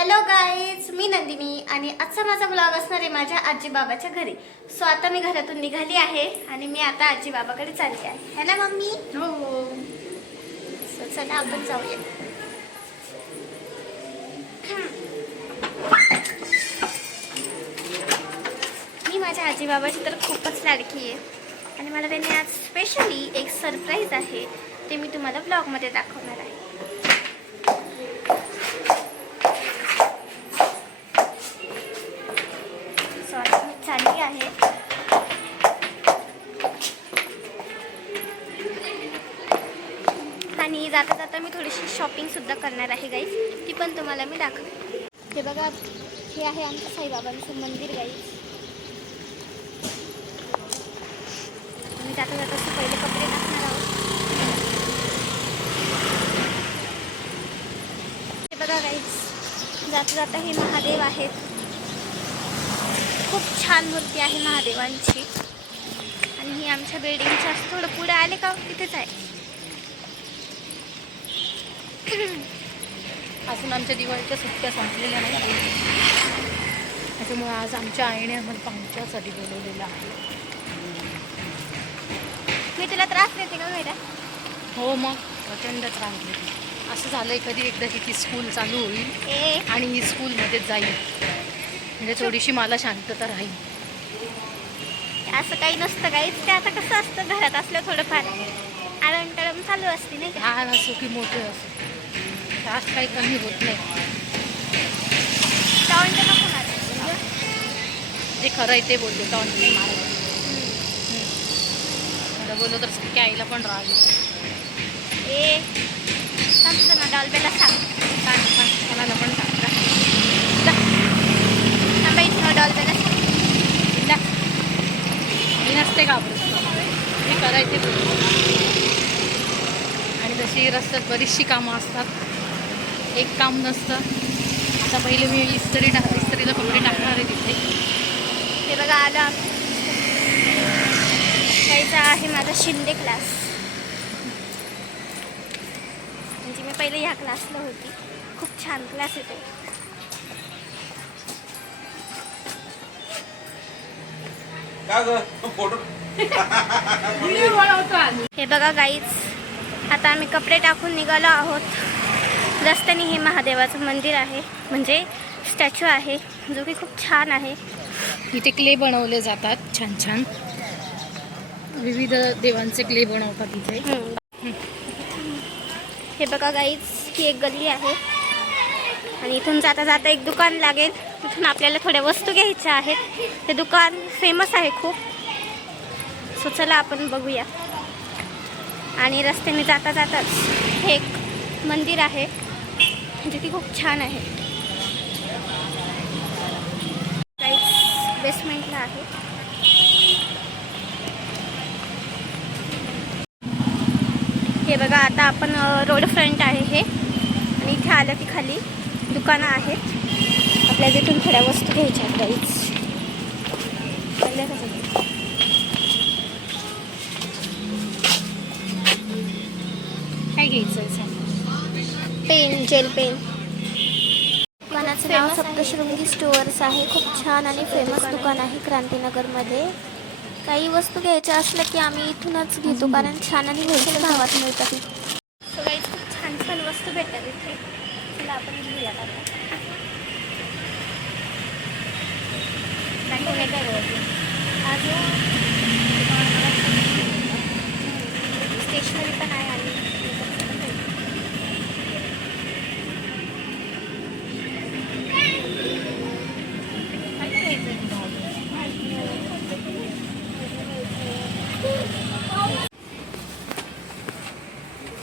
Hello guys, मी नंदिनी आणि आजचा माझा ब्लॉग असणार आहे माझ्या आजी बाबाच्या घरी. सो आता मी घरातून निघाली आहे आणि मी आता आजी बाबाकडे चालली आहे. है ना मम्मी? हो. सो चला आपण जाऊया. मी माझ्या आजी बाबाची तर खूपच लाडकी आहे आणि मला त्यांनी आज स्पेशली एक सरप्राईज आहे, ते मी तुम्हाला ब्लॉगमध्ये दाखवणार आहे. चालली आहे आणि जाता जाता मी थोडीशी शॉपिंग सुद्धा करणार आहे गाईज, ती पण तुम्हाला मी दाखवेन. हे बघा, हे आहे आमचं साईबाबांचं मंदिर गाईज. मी जाता जाता पहिले कपडे टाकणार आहोत. हे बघा गाईज, जाता जाता हे महादेव आहेत. खूप छान मूर्ती आहे महादेवांची आणि ही आमच्या बिल्डिंगच्या थोडं पुढे आले का तिथेच आहे. अजून आमच्या दिवाळीच्या सुट्ट्या संपलेल्या नाही, त्याच्यामुळे आज आमच्या आईने आम्हाला पाहुण्यासाठी बोलवलेलं आहे. मी तुला त्रास देते का बेटा? हो मग, प्रचंड त्रास देते. असं झालंय कधी एकदा की स्कूल चालू होईल आणि ही स्कूलमध्येच जाईल, म्हणजे थोडीशी मला शांतता राहील. असं काही नसतं काही, ते आता कसं असतं, घरात असलं थोडंफार आळमटळम चालू असते नाही का? लहान असो की मोठे असो, त्रास काही कमी होत नाही. टॉन्ट नको मारायला. जे खरं आहे ते बोलले, टॉन्ट नाही मारायला. मला बोललो तर की आईला पण राग सांगतो ना, डॉल्बेला सांग मला पण सांग. थांबा इथं, डॉल्बेला सांग. मी नसते घाबरत, जे करायचे बोलतो. आणि तशी रस्त्यात बरीचशी कामं असतात, एक काम नसतं. आता पहिले मी इस्त्रीला कपडे टाकणार आहे तिथे. हे बघा आलं यायचा आहे माझा शिंदे क्लास, म्हणजे मी पहिले ह्या क्लासला होती. खूप छान क्लास आहे तो. हे बघा गाईज, आता आम्ही कपडे टाकून निघालो आहोत. रस्त्याने हे महादेवाचं मंदिर आहे, म्हणजे स्टॅच्यू आहे, जो की खूप छान आहे. इथे क्ले बनवले जातात, छान छान विविध देवांचे क्ले बनवतात इथे. हे बघा गाईज, ही एक गल्ली आहे आणि इथून जाता जाता एक दुकान लागेल. इथून आपल्याला थोड्या वस्तू घ्यायच्या आहेत. हे दुकान फेमस आहे खूप. सो चला आपण बघूया. आणि रस्त्याने जाता जाताच हे एक मंदिर आहे, जे की खूप छान आहे. गाईज बेसमेंटला आहे. हे बघा, आता आपण रोड फ्रंट आहे हे, आणि इथे आलं की खाली दुकानं आहेत. आपल्याला तिथून थोड्या वस्तू घ्यायच्या आहेत गाईज. काय घ्यायचं आहे? Pen, gel pen. दुकानाचं नाव सप्तशृंगी स्टोअर्स आहे. खूप छान आणि फेमस दुकान आहे क्रांतीनगरमध्ये. काही वस्तू घ्यायच्या असल्या की आम्ही इथूनच घेतो, कारण छान आणि होलसेल भावात मिळतात. सो गाईज, खूप छान छान वस्तू भेटतात इथे. चला आपण घेऊया. अजून स्टेशनरी पण आहे आणि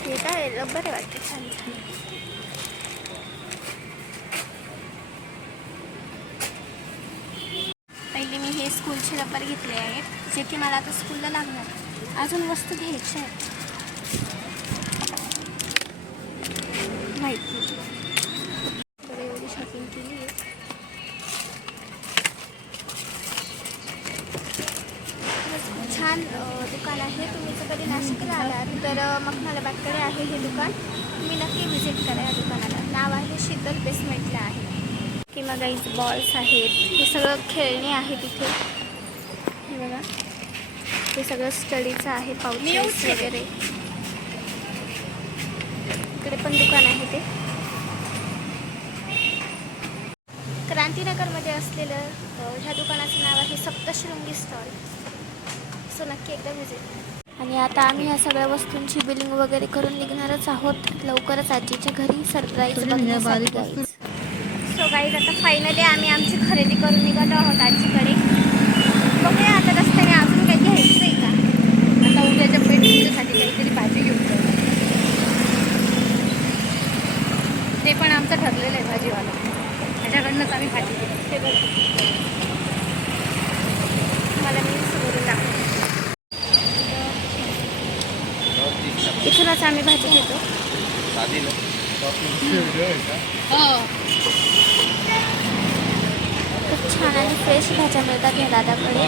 हे काय रबर आहे वाटतं, छान छान. पहिले मी हे स्कूलचे रबर घेतले आहेत, जे की मला आता स्कूलला लागणार. अजून वस्तू घ्यायच्या आहेत माहिती. एवढी शॉपिंग केली आहे. छान दुकान आहे. तुम्ही जर कधी नाशिकला आलात तर मखमलाबादकडे आहे हे दुकान. तुम्ही नक्की व्हिजिट करा या दुकानाला. नाव आहे शीतल बेसमेंटला आहे. पूर्ण गाईज बॉल्स आहेत. हे सगळं खेळणे आहे तिथे. हे बघा, हे सगळं स्टडीचं आहे, पाऊचेस वगैरे. इकडे पण दुकान आहे ते. क्रांतीनगरमध्ये असलेलं ह्या दुकानाचं नाव आहे सप्तशृंगी स्टॉल. सो नक्की एकदा व्हिजिट. आणि आता आम्ही ह्या सगळ्या वस्तूंची बिलिंग वगैरे करून निघणारच आहोत. लवकरच आजीच्या घरी सरप्राईज बघण्यासाठी गाईज. सो गाईज आता फायनली आम्ही आमची खरेदी करून निघालो आहोत आजीकडे. बघूया आता रस्त्याने अजून काही घ्यायचं आहे का. आता उद्याच्या पेटीसाठी काहीतरी भाजी घेऊन जाऊ. ते पण आमचं ठरलेलं आहे भाजीवाला. त्याच्याकडनंच आम्ही भाजी घेतो. ते बघ, मला मी समोरून दाखवतो. इथूनच आम्ही भाजी घेतो. खूप छान आणि फ्रेश भाज्या मिळतात ह्या दादाकडे.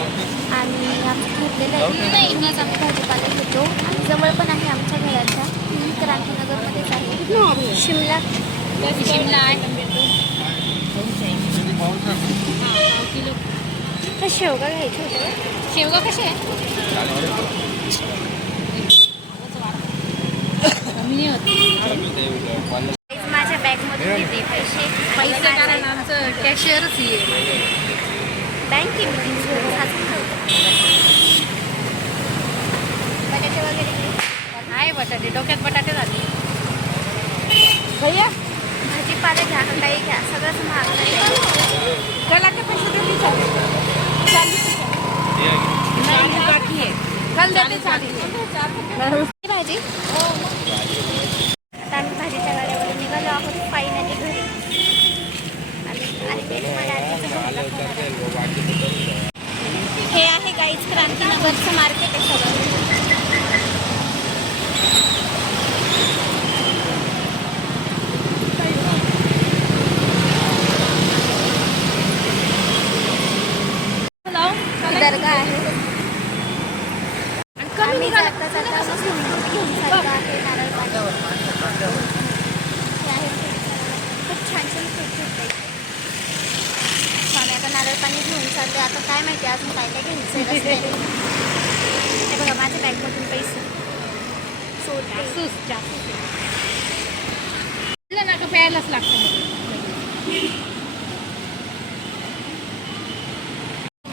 आणि आमचं ठरलेलं आहे इथूनच आम्ही भाजीपाला घेतो. आणि जवळ पण आहे आमच्या घराच्या. क्रांतीनगरमध्येच आहे. शिमला आहे. तर शेवगा घ्यायचे होते. शेवगा कसे आहे? कमी होते. माझ्या बॅगमधून घेते पैसे कारण आमचं कॅशियरच आहे. बँकेत बटाटे वगैरे आहे. बटाटे डोक्यात बटाटे झाले. भैया भाजीपाला घ्या, काही घ्या, सगळंच महाग नाही. कलाचे पैसे देते भाजी. आता आम्ही भाजीच्या गाड्यावर निघालो आहोत फायनली घरी. आणि हे आहे गाईज क्रांतीनगरचं मार्केट आहे सगळं. दर्गा आहे. आम्ही जाता जाता घेऊन जायचं आहे नारळ पाणी. खूप छान छान खूप भेटते. आम्ही आता नारळ पाणी घेऊन चालले. आता काय माहिती अजून काय काय घ्यायचं आहे. हे बघा माझ्या बॅगमधून पैसे सोडते. ना प्यायलाच लागतं.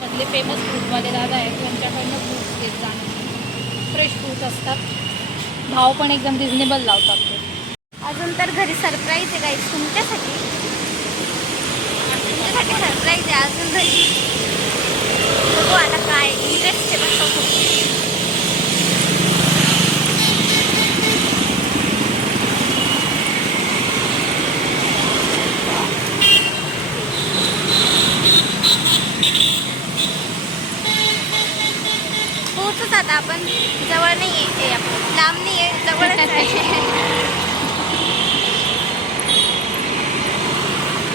मधले फेमस फ्रूटवाले दादा आहेत. त्यांच्याकडनं फ्रूट घेत जाणं. फ्रेश फ्रूट असतात. भाव पण एकदम रिजनेबल लावतात ते. अजून तर घरी सरप्राईज आहे गाईज तुमच्यासाठी. सरप्राईज आहे अजून घरी. बघू आता काय इंटरेस्ट आहे बघ खूप. पोहोचूच आता आपण. जवळ नाही आहे, लांब नाही आहे, जवळच आहे.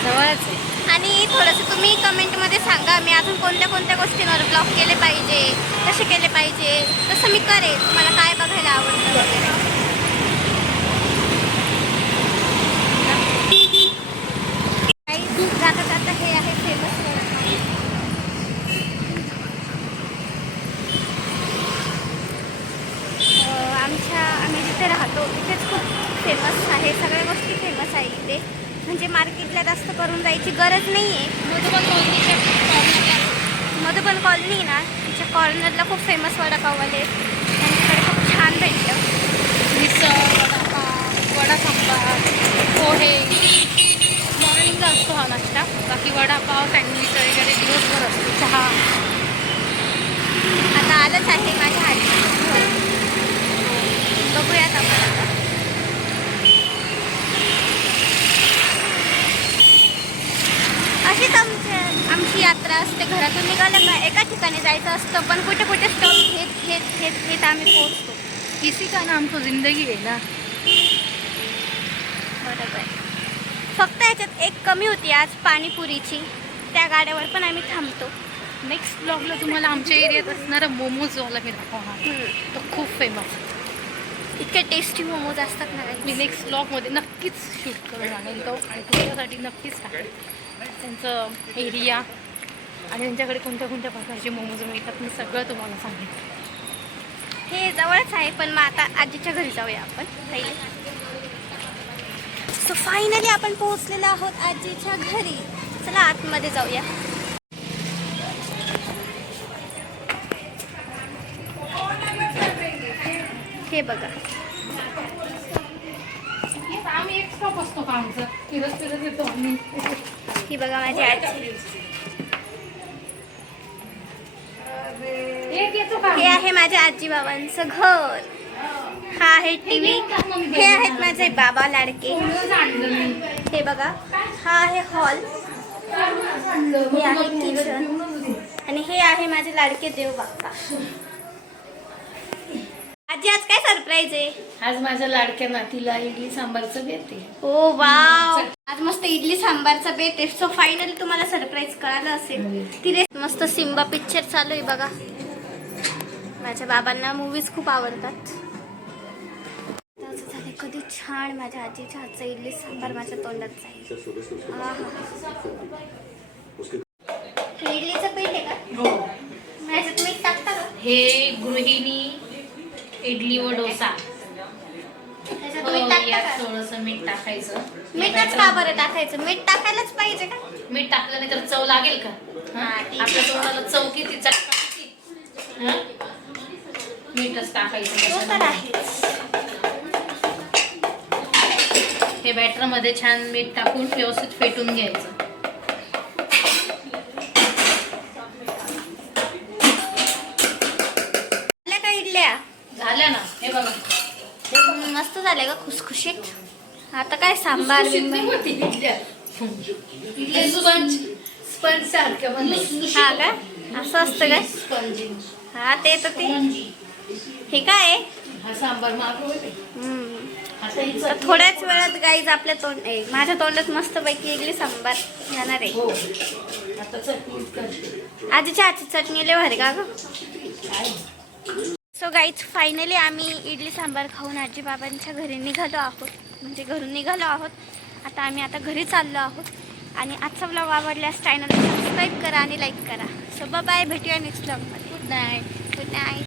जवळच आहे. आणि थोडंसं तुम्ही कमेंटमध्ये सांगा मी अजून कोणत्या कोणत्या गोष्टींवर ब्लॉग केले पाहिजे, कसे केले पाहिजे, तसं मी करेन. तुम्हाला काय बघायला आवडतं वगैरे. जाता जाता हे आहे फेमस. आम्ही जिथे राहतो तिथेच खूप फेमस आहे. सगळ्या गोष्टी फेमस आहे इथे. म्हणजे मार्केटला जास्त करून जायची गरज नाही आहे. मधुबन कॉलनी ना, तिच्या कॉर्नरला खूप फेमस वडापाववाले. त्यांच्याकडे खूप छान भेटतं. मिसळ, वडा सांबार, पोहे. मॉर्निंगला असतो हा नाश्ता. बाकी वडापाव सँडविच वगैरे दिवसभर असतो. चहा. आता आलंच आहे माझ्या हाती. बघूयात आपण आता. अशीच आमची यात्रा असते. घरातून निघालं का एका ठिकाणी जायचं असतं, पण कुठे कुठे स्टॉप घेत घेत घेत घेत आम्ही पोहोचतो. किसी का नाम तो जिंदगी आहे ना. बरोबर. फक्त याच्यात एक कमी होती आज पाणीपुरीची. त्या गाड्यावर पण आम्ही थांबतो. नेक्स्ट ब्लॉगला तुम्हाला आमच्या एरियात असणारा मोमोजवाला मी दाखवणार. तो खूप फेमस. इतके टेस्टी मोमोज असतात ना. मी नेक्स्ट ब्लॉगमध्ये नक्कीच शूट करून आणेल तो आणि तुमच्यासाठी नक्कीच टाकेल. त्यांचं एरिया आणि त्यांच्याकडे कोणत्या कोणत्या प्रकारचे मोमोज मिळतात मी सगळं तुम्हाला सांगेन. हे जवळच आहे, पण मग आता आजीच्या घरी जाऊया आपण पहिले. सो फायनली आपण पोहोचलेलो आहोत आजीच्या घरी. चला आतमध्ये जाऊया. हे बघा, आम्ही एक स्टॉप असतो का आमचं, फिरत फिरत येतो आम्ही. ही बघा माझी आजी. एक येतो का हे आहे माझ्या आजी बाबांचं घर. हा आहे टीव्ही. हे आहेत माझे बाबा लाडके. हे बघा, हा आहे हॉल. हे आहे किचन. आणि हे आहे माझे लाडके देव बाप्पा. आजी आज काय सरप्राईज आहे? आज माझ्या लाडक्या नातीला इडली सांबारचं देते. ओ वाव, आज मस्त इडली सांबारचा बेत आहे. सो फायनली तुम्हाला सरप्राईज कळालं असेल. तिथे मस्त सिम्बा पिक्चर चालू आहे बघा. माझ्या बाबांना मूवीज खूप आवडतात. असं झालं कधी छान माझ्या आजीच्या हातचा इडली सांबार माझ्या तोंडात जाईल. हे इडलीचं पीठ आहे का? हो, ह्याच्यात मीठ टाकता का? हे गृहिणी इडली व डोसा. त्याच्यात हो, मीठ टाकता यात का? थोडंसं मीठ टाकायचं. मीठच का बरं टाकायचं? मीठ टाकायलाच पाहिजे का? मीठ टाकलं नाही तर चव लागेल का? हा, ठीक आहे. आपल्या तोंडाला चव किती चटका किती. हं? मीठच टाकायचं तो तर त्याच्यामध्ये. आहेच. हे बॅटर मध्ये छान मीठ टाकून व्यवस्थित फेटून घ्यायचं. झाल्या का इडल्या? झाल्या ना, हे बघा. मस्त झाल्या का खुसखुशीत. आता काय सांबार बिंबार. इडली स्पंज स्पंज सारख्या बनले. हा का? असं असतं काय? स्पंजी. हा ते तर ते. हे काय आहे? हा सांबार मागवू दे. आता ही तर चटणी. थोड्याच वेळात गाईज आपल्या माझ्या तोंडात मस्त पैकी इडली सांबार जाणार आहे. हो, आता चटणी करते. आजीच्या हातची चटणी लय भारी का ग? काय? सो गाईज फायनली आम्ही इडली सांबार खाऊन आजी बाबांच्या घरी निघालो आहोत. म्हणजे घरून निघालो आहोत. आता घरी चाललो आहोत. आणि आजचा ब्लॉग आवडल्यास चॅनलला सबस्क्राईब करा आणि लाईक करा. सो बाय, भेटूया नेक्स्ट ब्लॉगमध्ये. Good night. Good night.